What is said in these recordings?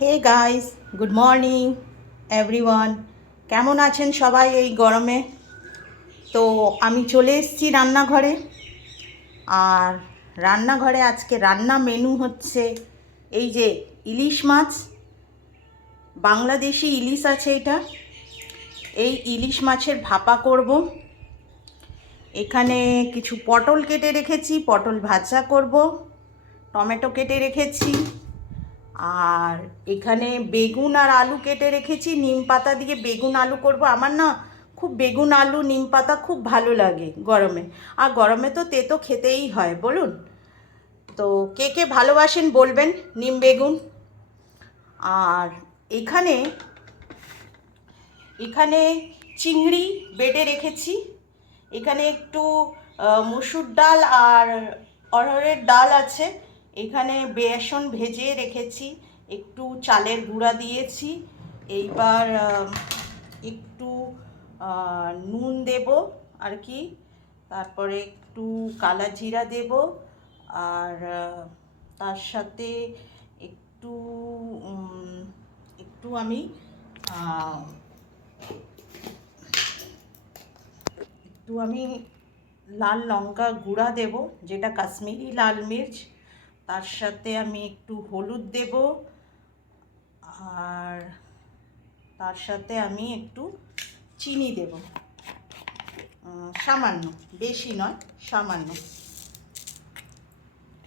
হে guys, good morning everyone. কেমন আছেন সবাই এই গরমে? তো আমি চলে এসেছি রান্নাঘরে। আর রান্নাঘরে আজকে রান্না মেনু হচ্ছে এই যে ইলিশ মাছ, বাংলাদেশি ইলিশ আছে এটা। এই ইলিশ মাছের ভাপা করব। এখানে কিছু পটল কেটে রেখেছি, পটল ভাজা করব। টমেটো কেটে রেখেছি। আর এখানে বেগুন আর আলু কেটে রেখেছি, নিম পাতা দিয়ে বেগুন আলু করব। আমার না খুব বেগুন আলু নিম পাতা খুব ভালো লাগে গরমে। আর গরমে তো তেতো খেতেই হয়, বলুন। তো কে কে ভালোবাসেন বলবেন নিম বেগুন। আর এখানে এখানে চিংড়ি বেটে রেখেছি। এখানে একটু মসুর ডাল আর অড়হরের ডাল আছে। এখানে বেসন ভেজে রেখেছি, একটু চালের গুঁড়া দিয়েছি। এইবার একটু নুন দেব আর কি, তারপরে একটু কালা জিরা দেব। আর তার সাথে একটু একটু আমি লাল লঙ্কা গুঁড়া দেব, যেটা কাশ্মীরি লাল মির্চ। তার সাথে আমি একটু হলুদ দেব। আর তার সাথে আমি একটু চিনি দেব, সামান্য, বেশি নয়, সামান্য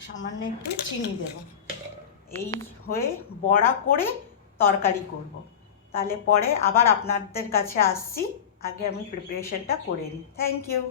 সামান্য একটু চিনি দেব। এই হয়ে বড়া করে তরকারি করব। তাহলে পরে আবার আপনাদের কাছে আসছি, আগে আমি প্রিপারেশনটা করে নিই। Thank you.